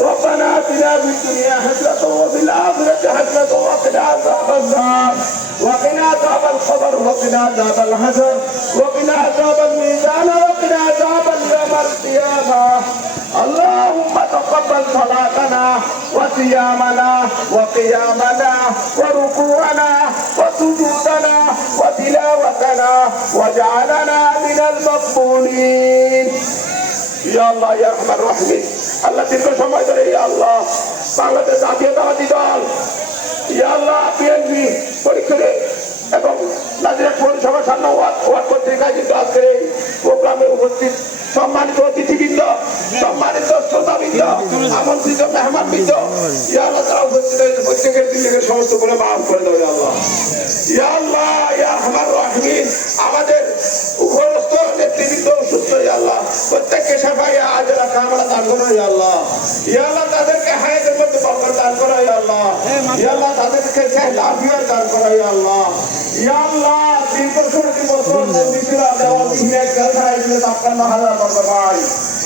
ربنا آتنا في الدنيا حسنة وفي الآخرة حسنة وقنا عذاب النار. وقنا عذاب القبر وقنا عذاب الحجر وقنا عذاب الميزان وقنا عذاب يوم القيامة. اللهم تقبل صلاتنا وصيامنا وقيامنا وركوعنا وسجودنا وتلاوتنا واجعلنا من المقبولين. يا الله يا رحمن الراحمين আল্লাহ দীর্ঘ সময় ধরে আল্লাহ, বাংলাদেশ জাতীয়তাবাদী দল আল্লাহ, বিএনপি পরীক্ষা এবং নাজিরা পৌরসভা সামনে ওয়ার্ড ওয়ার্ড পত্রিকায় কিন্তু আজকের এই প্রোগ্রামে উপস্থিত সম্মানিত অতিথিবৃন্দ, সম্মানিত শ্রোতাবৃন্দ, আমন্ত্রিত মেহমানবৃন্দ, ইয়া আল্লাহ, তারা উপস্থিত হয়েছে, প্রত্যেকের দিকে সমস্ত বলে মাফ করে দেবে আল্লাহ। ইয়া আল্লাহ, ইয়া রহমান রহিম আমাদের উপরস্থ নেতৃবৃন্দ সুস্থ ইয়া প্রত্যেককে সাফাই আজরা কামড়া দান করো ইয়া আল্লাহ তাদেরকে হায়াতের মধ্যে বরকত দান করো ইয়া আল্লাহ। ইয়া আল্লাহ তাদেরকে লাফিয়ার দান করো ইয়া আল্লাহ। ইয়া আল্লাহ দীর্ঘ ষোলোটি বছর বন্দিশিলা দেওয়া এক জেলখানায় ছিল ছাপ্পান্ন হাজার বর্গ ভাই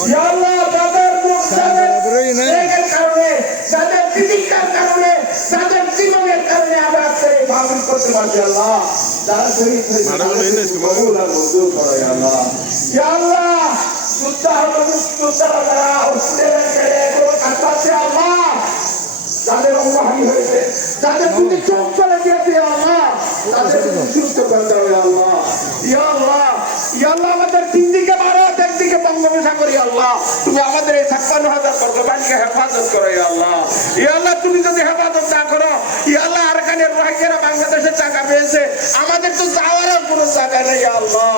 ইয়া আল্লাহ তাদের মুখ কারণে তাদের তিতিক্ষার কারণে তাদের জীবনের কারণে আমরা মাহফিল করতে পারছি আল্লাহ। যারা শহীদ হয়েছে ইয়া আল্লাহ। ইয়া আল্লাহ যারা ছেড়ে কাটাচ্ছে আল্লাহ। যাদের অঙ্গহানি হয়েছে, যাদের দুটি চোখ চলে গিয়েছে আল্লাহ। তাদের সুস্থ করে ইয়া আল্লাহ। ইয়া আল্লাহ ইয়া আল্লাহ, আমাদের তিন দিকে ভারত, একদিকে বঙ্গোপসাগর ইয়া আল্লাহ। তুমি আমাদের এই ছাপ্পান্ন হাজার বর্গবানকে হেফাজত করো ইয়া আল্লাহ। ইয়া আল্লাহ, তুমি যদি হেফাজত না করো ইয়া বাংলাদেশের টাকা পেয়েছে, আমাদের তো যাওয়ার আর কোনো জায়গা নেই আল্লাহ।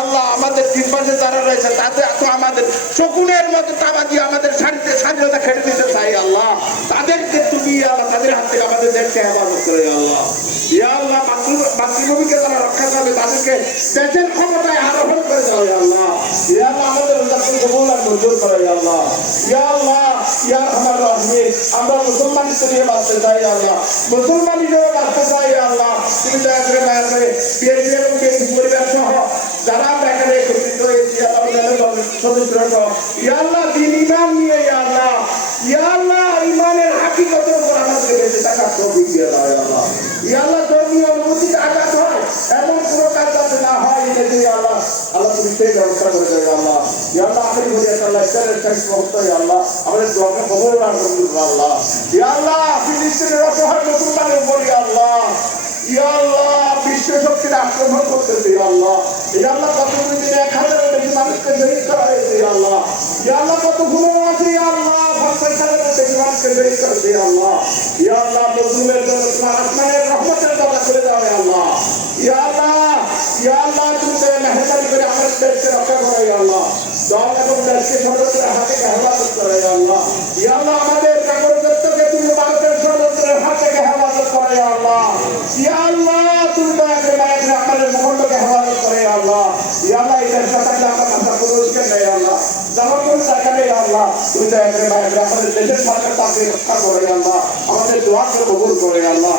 আল্লাহ, আমাদের তিন পাশে যারা রয়েছে, তাতে তো আমাদের শকুনের মতো তাবা দিয়ে আমাদের স্বাধীনতা খেটে দিতে চাই আল্লাহ। তাদেরকে তুমি আল্লাহ, তাদের হাত থেকে আমাদের দেশকে হেফাজত করো আল্লাহ। আল্লাহ তারা রক্ষা করবে, তাদেরকে দেশের ক্ষমতায় আরোহণ করে দাও আল্লাহ। ইয়া আমাদের মঞ্জুর করো আল্লাহ, ইয়া রহিম আমরা মুসলমান হিসেবে বাঁচতে চাই আল্লাহ। মুসলমান হিসেবে বাঁচতে চাই আল্লাহ। তুমি দয়া করে মায়া করে বিএনপি এবং পরিবার সহ যারা আমরা এখানে হয়েছি, আল্লাহ আমাদের দলের সদস্যরা সহ ইয়া আল্লাহ, দিন ইমান নিয়ে ইয়া আল্লাহ। ইয়া আল্লাহ ইমানের হাকিকতের উপর আমাদের বেঁচে থাকার তৌফিক দিয়ে দাও আল্লাহ। ইয়া ধর্মীয় অনুভূতিতে আঘাত হয়, এমন কোনো কাজ যাতে না হয়, এটা দিয়ে আল্লাহ আল্লাহ তুমি সেই ব্যবস্থা করে দেবে, আল্লাহ। আল্লাহ আমি বলি আল্লাহ ইসরায়েলের শেষ ইয়া আল্লাহ। আমাদের দোয়াকে কবুল আর মঞ্জুর করো আল্লাহ। ইয়া আল্লাহ ফিলিস্তিনের অসহায় মুসলমানের ইয়া আল্লাহ। ইয়া আল্লাহ বিশ্ব শক্তির আক্রমণ করতেছে আল্লাহ। ইয়া আল্লাহ, কত দিন এক হাজারের বেশি মানুষকে শহীদ করা হয়েছে আল্লাহ। ইয়া আল্লাহ, কত গুণ আছে আল্লাহ। পঞ্চাশ আল্লাহ আল্লাহ ইয়া আল্লাহ তুমি তো মেহরবানি করে আমাদের দেশকে রক্ষা করো ইয়া আল্লাহ দল এবং দেশকে সদস্যের হাতে হেফাজত করো ইয়া আল্লাহ ইয়া আল্লাহ আমাদের নাগরিকত্বকে তুমি ভারতের সদস্যের হাত থেকে হেফাজত করো ইয়া আল্লাহ ইয়া আল্লাহ তুমি দয়া করে মায়া করে আমাদের মহল্লকে হেফাজত করে ইয়া আল্লাহ ইয়া আল্লাহ এই দেশটা থাকলে আমার মাথা কোনো অধিকার নেই আল্লাহ নেই আল্লাহ। তুমি দয়া করে আমাদের দেশের সরকার তাকে রক্ষা করে আল্লাহ। আমাদের দোয়াকে কবুল করে আল্লাহ।